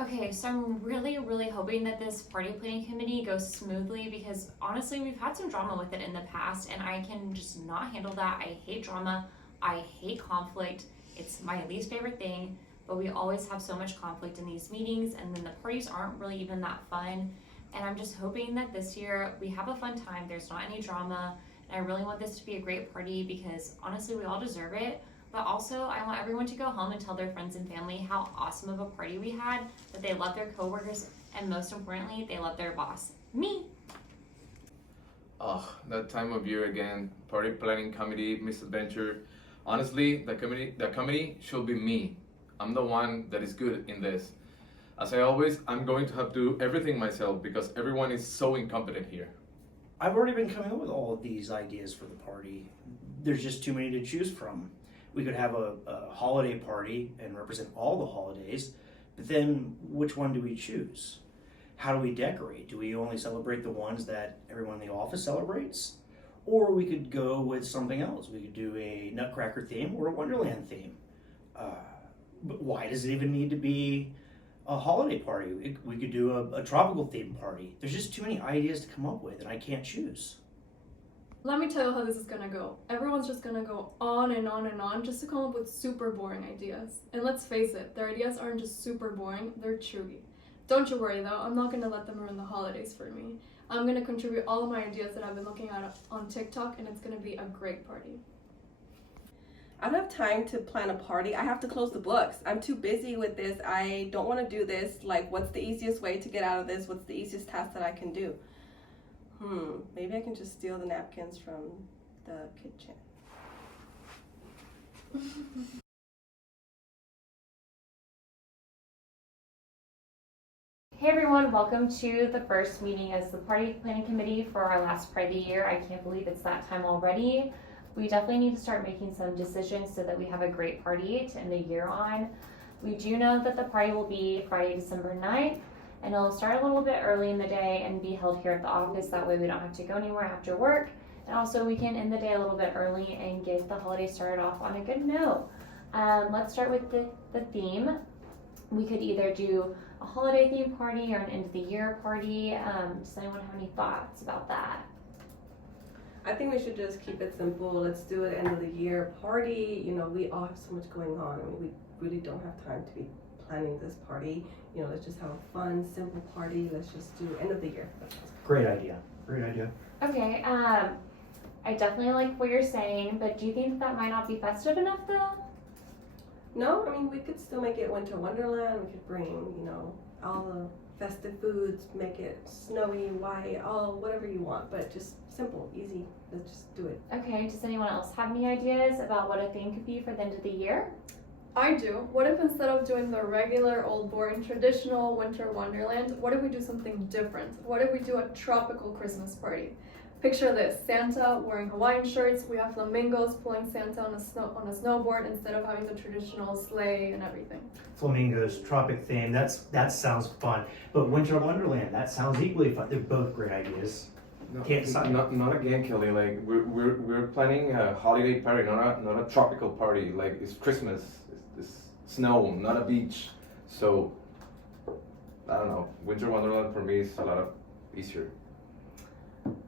Okay, so I'm really hoping that this party planning committee goes smoothly because honestly, we've had some drama with it in the past and I can just not handle that. I hate drama. I hate conflict. It's my least favorite thing, but we always have so much conflict in these meetings and then the parties aren't really even that fun. And I'm just hoping that this year we have a fun time. There's not any drama. And I really want this to be a great party because honestly, we all deserve it. But also, I want everyone to go home and tell their friends and family how awesome of a party we had, that they love their coworkers, and most importantly, they love their boss, me. Oh, that time of year again. Party planning committee, misadventure. Honestly, the committee should be me. I'm the one that is good in this. As I always, I'm going to have to do everything myself because everyone is so incompetent here. I've already been coming up with all of these ideas for the party. There's just too many to choose from. We could have a holiday party and represent all the holidays, but then which one do we choose? How do we decorate? Do we only celebrate the ones that everyone in the office celebrates? Or we could go with something else. We could do a Nutcracker theme or a Wonderland theme. But why does it even need to be a holiday party? We could do a tropical theme party. There's just too many ideas to come up with, and I can't choose. Let me tell you how this is gonna go. Everyone's just gonna go on and on and on just to come up with super boring ideas. And let's face it, their ideas aren't just super boring, they're chewy. Don't you worry though, I'm not gonna let them ruin the holidays for me. I'm gonna contribute all of my ideas that I've been looking at on TikTok, and it's gonna be a great party. I don't have time to plan a party. I have to close the books. I'm too busy with this. I don't want to do this. Like, what's the easiest way to get out of this? What's the easiest task that I can do? Maybe I can just steal the napkins from the kitchen. Hey everyone, welcome to the first meeting as the party planning committee for our last part of the year. I can't believe it's that time already. We definitely need to start making some decisions so that we have a great party to end the year on. We do know that the party will be Friday, December 9th, and it'll start a little bit early in the day and be held here at the office. That way we don't have to go anywhere after work. And also we can end the day a little bit early and get the holiday started off on a good note. Let's start with the theme. We could either do a holiday theme party or an end of the year party. Does anyone have any thoughts about that? I think we should just keep it simple. Let's do an end of the year party. You know, we all have so much going on. I mean, we really don't have time to be planning this party. You know, let's just have a fun, simple party. Let's just do end of the year. Great idea. Great idea. Okay, I definitely like what you're saying, but do you think that might not be festive enough though? No, I mean, we could still make it Winter Wonderland. We could bring, you know, all the festive foods, make it snowy, white, all whatever you want, but just simple, easy. Let's just do it. Okay, does anyone else have any ideas about what a theme could be for the end of the year? I do. What if instead of doing the regular, old, boring, traditional Winter Wonderland, what if we do something different? What if we do a tropical Christmas party? Picture this, Santa wearing Hawaiian shirts, we have flamingos pulling Santa on a snowboard instead of having the traditional sleigh and everything. Flamingos, tropic theme, that sounds fun. But Winter Wonderland, that sounds equally fun. They're both great ideas. No, Can't decide. not again, Kelly. Like we're planning a holiday party, not a tropical party. Like it's Christmas, it's snow, not a beach. So I don't know. Winter Wonderland for me is a lot easier.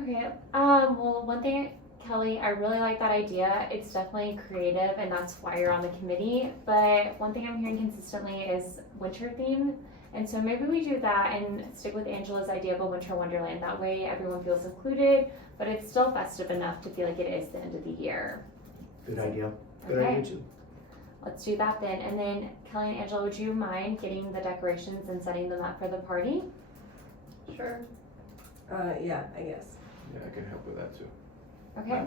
Okay, well, one thing, Kelly, I really like that idea. It's definitely creative and that's why you're on the committee. But one thing I'm hearing consistently is winter theme. And so maybe we do that and stick with Angela's idea of a Winter Wonderland. That way everyone feels included, but it's still festive enough to feel like it is the end of the year. Good idea. Good Okay. idea too. Let's do that then. And then Kelly and Angela, would you mind getting the decorations and setting them up for the party? Sure. Yeah, I guess. Yeah, I can help with that too. Okay,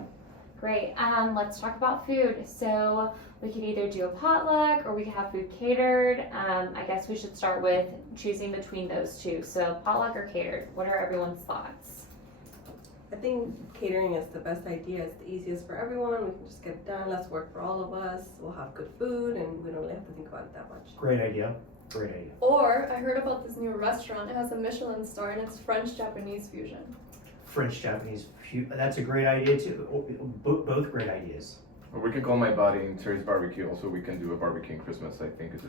great. Let's talk about food. So we could either do a potluck or we could have food catered. I guess we should start with choosing between those two. So potluck or catered, what are everyone's thoughts? I think catering is the best idea. It's the easiest for everyone. We can just get it done. Let's work for all of us. We'll have good food and we don't really have to think about it that much. Great idea. Great idea. Or, I heard about this new restaurant. It has a Michelin star and it's French-Japanese fusion. French Japanese. That's a great idea too. Both great ideas. Or we can call my buddy in Terry's Barbecue. Also, we can do a barbecue in Christmas. I think it's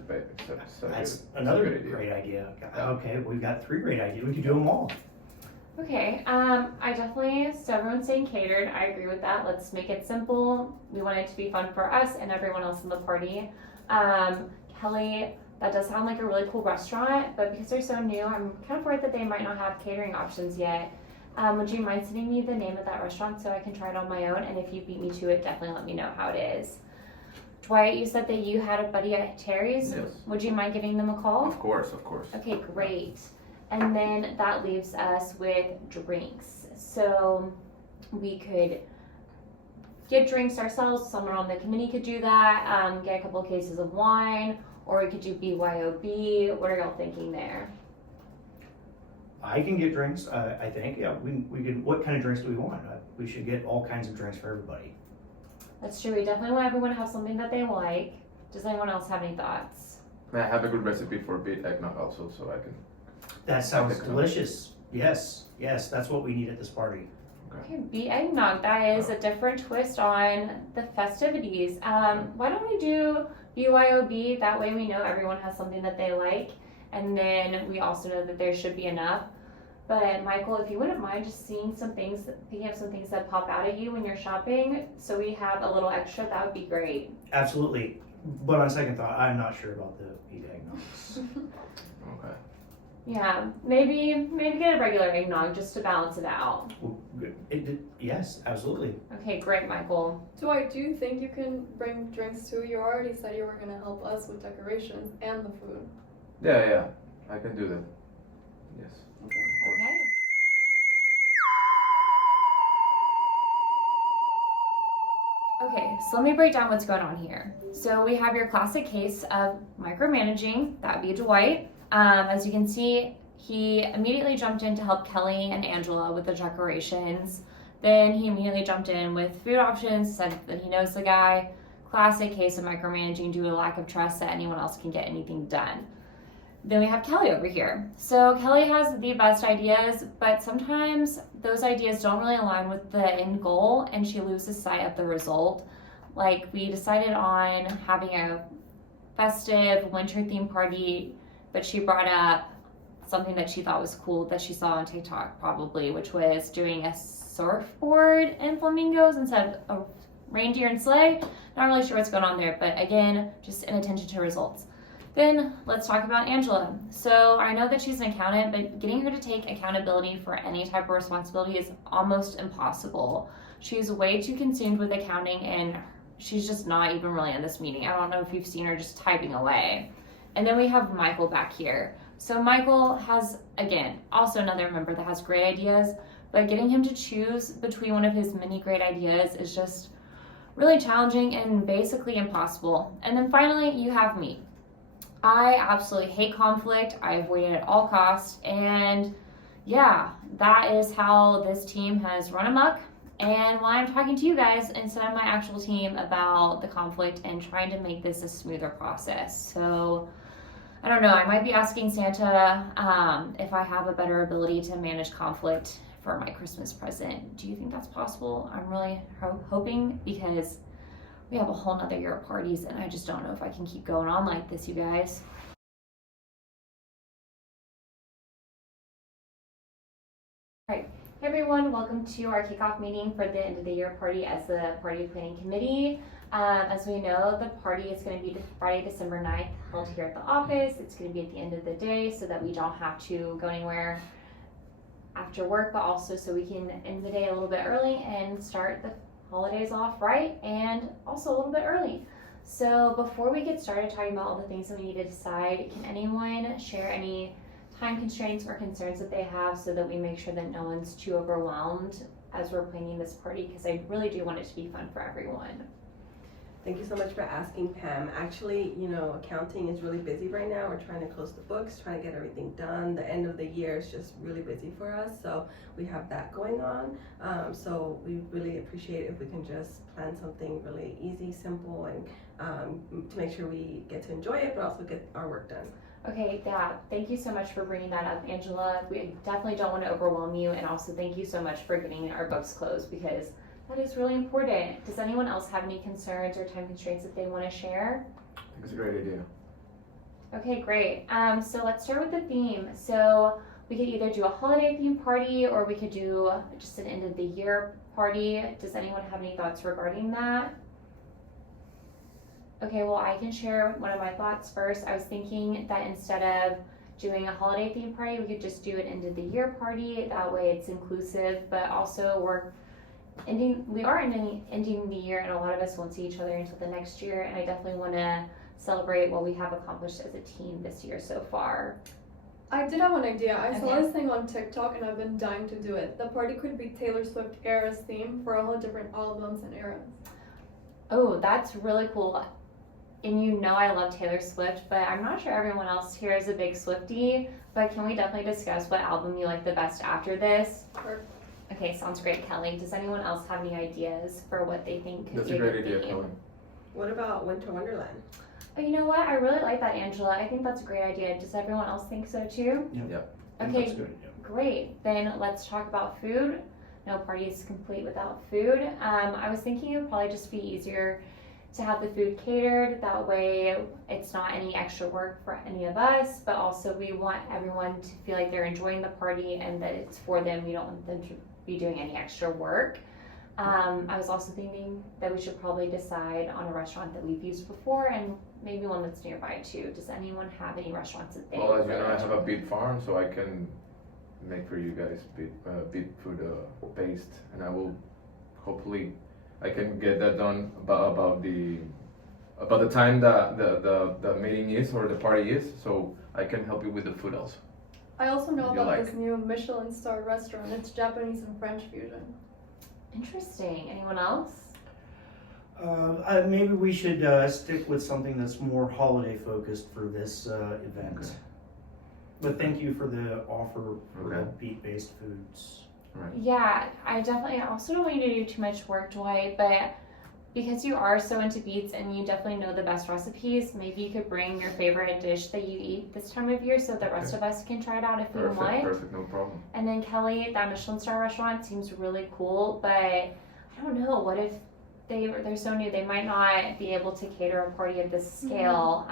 That's another good idea. great idea. Okay, we've got 3 great ideas. We can do them all. Okay, I definitely, so everyone's saying catered, I agree with that. Let's make it simple. We want it to be fun for us and everyone else in the party. Kelly, that does sound like a really cool restaurant, but because they're so new, I'm kind of worried that they might not have catering options yet. Would you mind sending me the name of that restaurant so I can try it on my own? And if you beat me to it, definitely let me know how it is. Dwight, you said that you had a buddy at Terry's. Yes. Would you mind giving them a call? Of course, of course. Okay, great. And then that leaves us with drinks. So we could get drinks ourselves. Someone on the committee could do that. Get a couple cases of wine, or we could do BYOB. What are y'all thinking there? I can get drinks, I think. Yeah, we can. What kind of drinks do we want? We should get all kinds of drinks for everybody. That's true. We definitely want everyone to have something that they like. Does anyone else have any thoughts? I have a good recipe for beet eggnog also, so I can. That sounds Okay. delicious. Yes, that's what we need at this party. Okay, beet eggnog. That is a different twist on the festivities. Why don't we do BYOB? That way we know everyone has something that they like, and then we also know that there should be enough. But Michael, if you wouldn't mind just picking up some things that pop out at you when you're shopping, so we have a little extra, that would be great. Absolutely. But on second thought, I'm not sure about the beet eggnogs. Okay. Yeah, maybe get a regular eggnog just to balance it out. Well, yes, absolutely. Okay, great, Michael. Dwight, do you think you can bring drinks too? You already said you were gonna help us with decorations and the food. Yeah, I can do that. Yes. Okay. Okay, so let me break down what's going on here. So we have your classic case of micromanaging, that would be Dwight. As you can see, he immediately jumped in to help Kelly and Angela with the decorations. Then he immediately jumped in with food options, said that he knows the guy. Classic case of micromanaging due to lack of trust that anyone else can get anything done. Then we have Kelly over here. So Kelly has the best ideas, but sometimes those ideas don't really align with the end goal and she loses sight of the result. Like we decided on having a festive winter theme party, but she brought up something that she thought was cool that she saw on TikTok probably, which was doing a surfboard and flamingos instead of a reindeer and sleigh. Not really sure what's going on there, but again, just inattention to results. Then let's talk about Angela. So I know that she's an accountant, but getting her to take accountability for any type of responsibility is almost impossible. She's way too consumed with accounting and she's just not even really in this meeting. I don't know if you've seen her just typing away. And then we have Michael back here. So Michael has, again, also another member that has great ideas, but getting him to choose between one of his many great ideas is just really challenging and basically impossible. And then finally, you have me. I absolutely hate conflict. I avoid it at all costs. And yeah, that is how this team has run amok. And while I'm talking to you guys instead of my actual team about the conflict and trying to make this a smoother process. So I don't know, I might be asking Santa if I have a better ability to manage conflict for my Christmas present. Do you think that's possible? I'm really hoping, because we have a whole nother year of parties and I just don't know if I can keep going on like this, you guys. All right, hey everyone, welcome to our kickoff meeting for the end of the year party as the party planning committee. As we know, the party is going to be Friday, December 9th, held here at the office. It's going to be at the end of the day so that we don't have to go anywhere after work, but also so we can end the day a little bit early and start the holidays off right and also a little bit early. So before we get started talking about all the things that we need to decide, can anyone share any time constraints or concerns that they have so that we make sure that no one's too overwhelmed as we're planning this party? Because I really do want it to be fun for everyone. Thank you so much for asking, Pam. Actually, accounting is really busy right now. We're trying to close the books, trying to get everything done. The end of the year is just really busy for us, so we have that going on. So we really appreciate if we can just plan something really easy, simple, and to make sure we get to enjoy it, but also get our work done. Okay, yeah, thank you so much for bringing that up, Angela. We definitely don't want to overwhelm you, and also thank you so much for getting our books closed, because That is really important. Does anyone else have any concerns or time constraints that they want to share? I think it's a great idea. Okay, great. So let's start with the theme. So we could either do a holiday themed party or we could do just an end of the year party. Does anyone have any thoughts regarding that? Okay, well, I can share one of my thoughts first. I was thinking that instead of doing a holiday themed party, we could just do an end of the year party. That way it's inclusive, but also we are ending the year, and a lot of us won't see each other until the next year, and I definitely want to celebrate what we have accomplished as a team this year so far. I did have an idea. I saw Okay. this thing on TikTok and I've been dying to do it. The party could be Taylor Swift Eras theme for all the different albums and eras. Oh, that's really cool. And you know I love Taylor Swift, but I'm not sure everyone else here is a big Swiftie, but can we definitely discuss what album you like the best after this? Perfect. Okay, sounds great, Kelly. Does anyone else have any ideas for what they think could That's be a great good idea, theme? Kelly. What about Winter Wonderland? Oh, you know what? I really like that, Angela. I think that's a great idea. Does everyone else think so too? I think Okay, that's good, yeah. great. Then let's talk about food. No party is complete without food. I was thinking it would probably just be easier to have the food catered. That way it's not any extra work for any of us, but also we want everyone to feel like they're enjoying the party and that it's for them. We don't want them to be doing any extra work. I was also thinking that we should probably decide on a restaurant that we've used before and maybe one that's nearby too. Does anyone have any restaurants that they Well, as you really know, I have a enjoy? beet farm, so I can make for you guys beet food paste, and I will hopefully I can get that done about the time that the meeting is or the party is, so I can help you with the food also. I also know Would you about like? this new Michelin star restaurant. It's Japanese and French fusion. Interesting. Anyone else? Maybe we should stick with something that's more holiday focused for this event. Okay. But thank you for the offer for the Okay. beet-based foods. Yeah, I also don't want you to do too much work, Dwight, but because you are so into beets and you definitely know the best recipes, maybe you could bring your favorite dish that you eat this time of year so the rest of us can try it out if we want. Perfect, no problem. And then Kelly, that Michelin star restaurant seems really cool, but I don't know, what if they're so new, they might not be able to cater a party of this scale.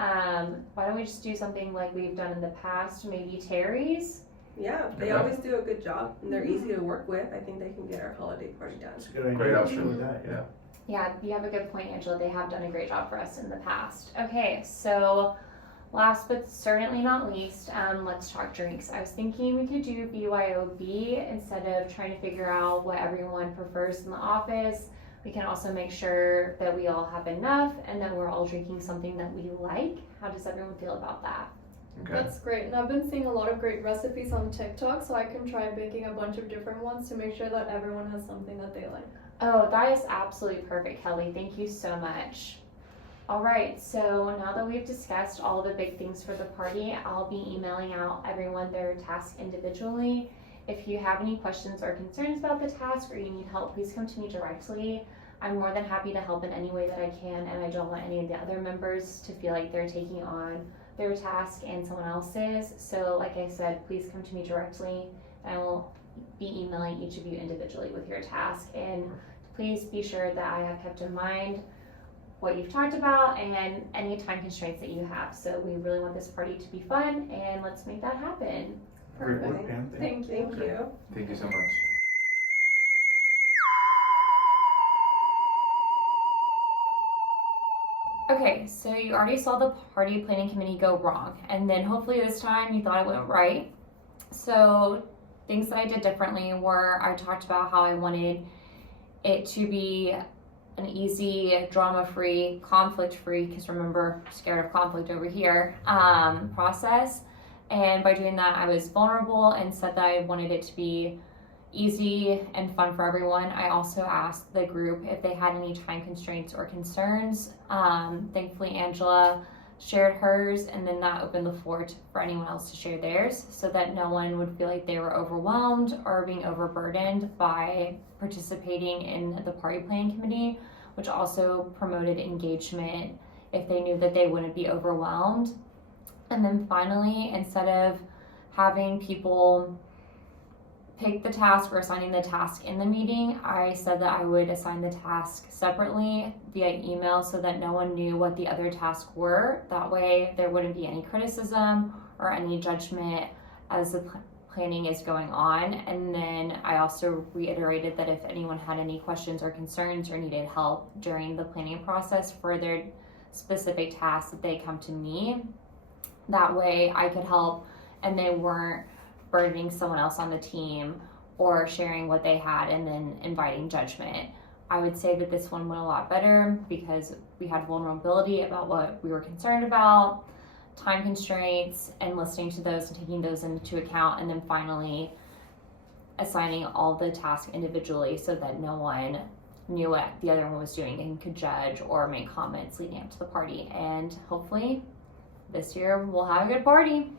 Why don't we just do something like we've done in the past, maybe Terry's? Yeah, they Okay. always do a good job, and they're easy to work with. I think they can get our holiday party done. That's a good idea. Great Let's option. go with that, yeah. Yeah, you have a good point, Angela. They have done a great job for us in the past. Okay, so last but certainly not least, let's talk drinks. I was thinking we could do BYOB instead of trying to figure out what everyone prefers in the office. We can also make sure that we all have enough and that we're all drinking something that we like. How does everyone feel about that? Okay. That's great. And I've been seeing a lot of great recipes on TikTok, so I can try baking a bunch of different ones to make sure that everyone has something that they like. Oh, that is absolutely perfect, Kelly. Thank you so much. All right, so now that we've discussed all the big things for the party, I'll be emailing out everyone their task individually. If you have any questions or concerns about the task or you need help, please come to me directly. I'm more than happy to help in any way that I can, and I don't want any of the other members to feel like they're taking on their task and someone else's. So like I said, please come to me directly, and I will be emailing each of you individually with your task. And please be sure that I have kept in mind what you've talked about and any time constraints that you have. So we really want this party to be fun, and let's make that happen. Great work, Perfect. Pam. Thank you. Thank you. Thank you so much. Okay, so you already saw the party planning committee go wrong, and then hopefully this time you thought it went right. So things that I did differently were I talked about how I wanted it to be an easy, drama-free, conflict-free, because remember, scared of conflict over here, process. And by doing that, I was vulnerable and said that I wanted it to be easy and fun for everyone. I also asked the group if they had any time constraints or concerns. Thankfully, Angela shared hers, and then that opened the floor for anyone else to share theirs so that no one would feel like they were overwhelmed or being overburdened by participating in the party planning committee, which also promoted engagement if they knew that they wouldn't be overwhelmed. And then finally, instead of having people pick the task or assigning the task in the meeting, I said that I would assign the task separately via email so that no one knew what the other tasks were. That way there wouldn't be any criticism or any judgment as the planning is going on. And then I also reiterated that if anyone had any questions or concerns or needed help during the planning process for their specific tasks, that they come to me. That way I could help and they weren't burdening someone else on the team or sharing what they had and then inviting judgment. I would say that this one went a lot better because we had vulnerability about what we were concerned about, time constraints, and listening to those and taking those into account, and then finally assigning all the tasks individually so that no one knew what the other one was doing and could judge or make comments leading up to the party. And hopefully this year we'll have a good party.